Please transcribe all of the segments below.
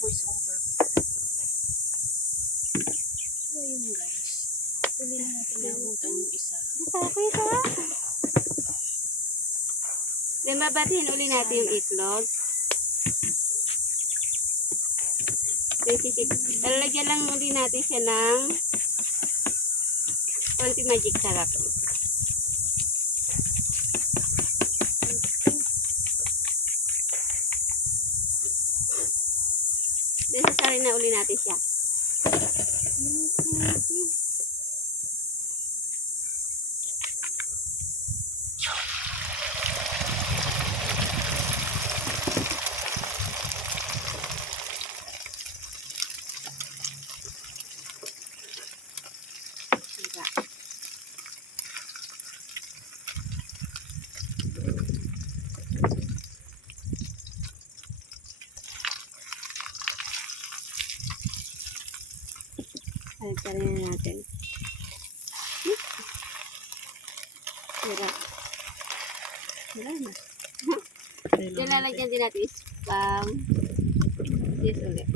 Voice over. So yun guys. Uli na natin nabutan yung isa. Okay ka? Then babatiin uli natin yung itlog. Lalagyan lang uli natin siya ng konti magic sarap. Then sasarin na uli natin siya. Halikarin na natin. Sira. Sira na. Yan, lalagyan din natin spam. Yes, ulit.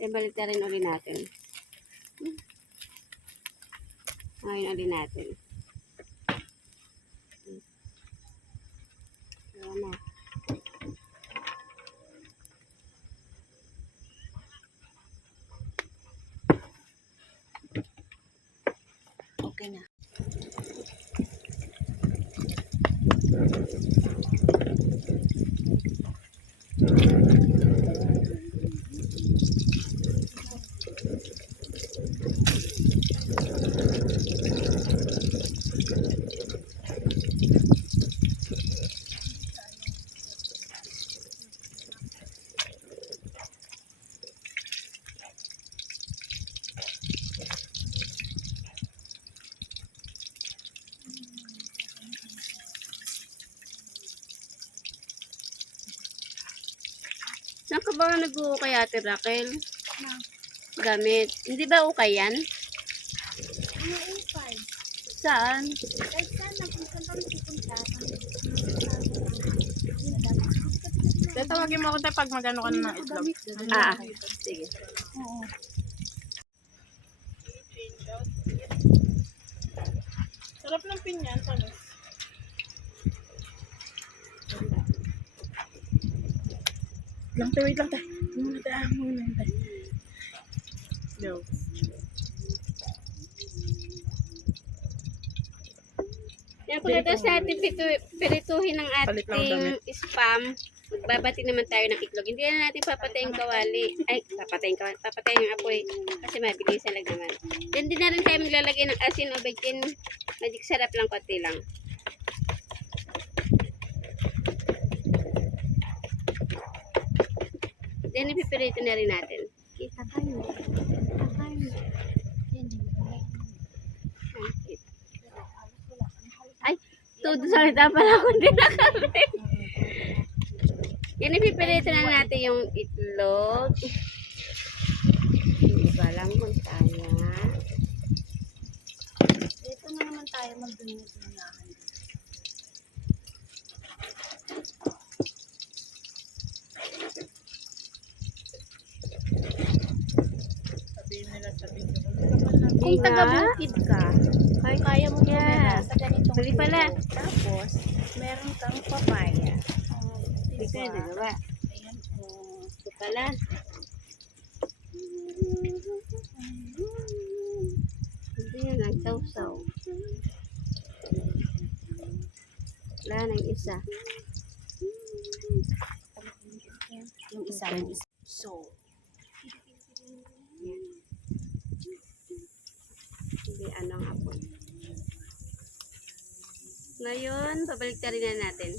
Yan, balitarin ulit natin. Ngayon ulit natin. Yan na. Okay na. Saan ka ba nag-uukay, Ate Raquel? Gamit. Hindi ba ukay yan? Ano ukay? Saan? Kahit saan napunta kami pupunta. Tatawagin mo ako tayo pag magano ka na ng itlog. Ah, sige. Oo. Sarap ng pinyan, tamis. Wait lang tayo. Muna tayo. Go. Yan, kung natas natin pirituhin ng Palit lang ating spam, magbabati naman tayo ng itlog. Hindi na natin papatayin kawali. Ay, papatayin yung apoy. Kasi mabilisan lang naman. Then, di na rin tayo maglalagay ng asin o bacon. Magic sarap lang, konti lang. Then, ipipirito na rin natin. Kita tayo. Ay, todo salita pala ako din nakamit. Yan, ipipirito na natin yung itlog. Hindi ba alam kung tayo. Dito na naman tayo magdunod-dunahan. Sabihin nila sa video. Kung taga-bukid ka, kaya mo Yeah. kumera sa ganitong Huli pala. lugar. Tapos, meron kang papaya. Hindi ka na nagawa. Ayan, oh. Ito pala. Hindi yan, nagsaw-saw. Wala na yung isa. Yung isa. So, Yan. Hindi anong apoy. Ngayon, pabalik na rin na natin.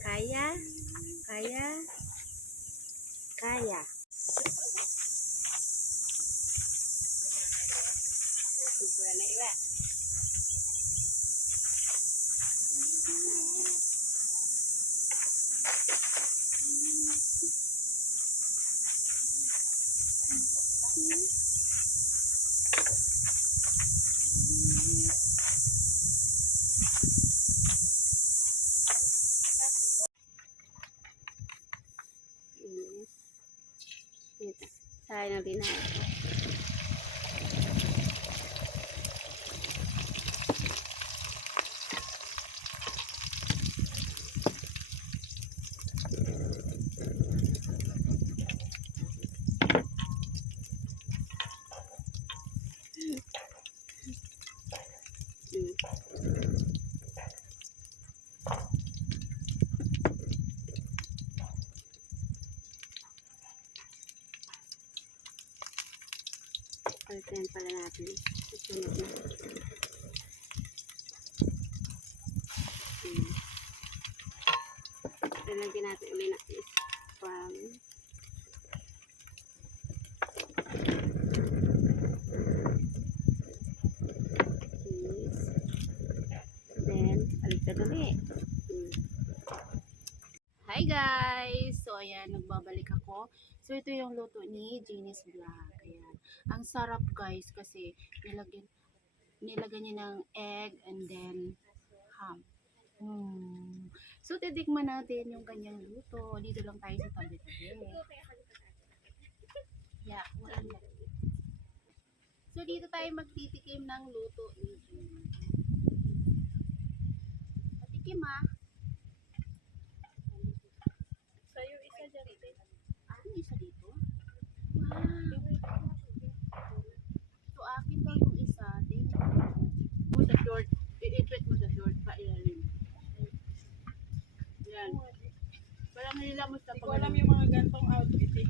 Kaya. Siguro na iba. Yes. Ito. Sayang na din ako. Palitan pala natin. Susunod na. Lalagyan natin ulit na is from cheese. Then, palitan ulit. Hi guys! So ayan, nagbabalik ako. So ito yung luto ni Jeannie's Vlog. Ayan. Ang sarap guys kasi nilagyan niya ng egg and then ham. So titikman natin yung kanyang luto. Dito lang tayo sa tabi-tabi. Yeah, so dito tayo magtitikim ng luto ni Jeannie. Patikim ah. Sa'yo isa dyan. Ano isa dito? Wow. So, akin daw yung isa. Thank you. Mo sa short. I-ipit mo sa short. Pailalim. Yan. Parang nila mo sa pag- Hindi ko alam yung mga gantong outfit eh.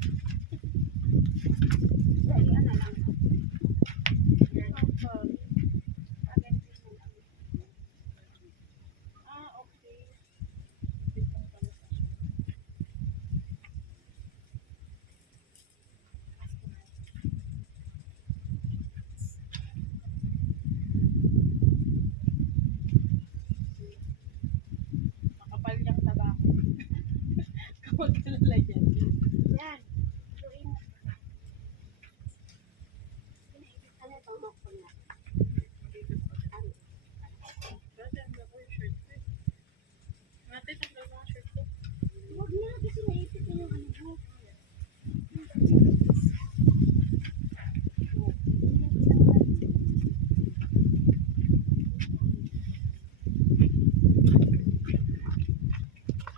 Dali, ano lang. Ah, okay. Makapal niyang tabako. Kapag kalalagyan. Yan. Luin. Ano ito? Mokpon na. Ano? Brother, ako yung shirt ko eh. Natin ang mga shirt ko. Huwag na kasi naipit na yung ano mo.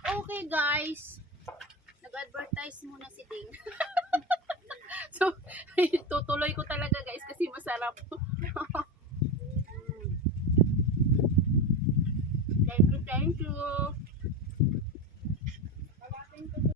Okay guys. Nag-advertise muna si Ding. So, tutuloy ko talaga guys kasi masarap. Thank you, thank you.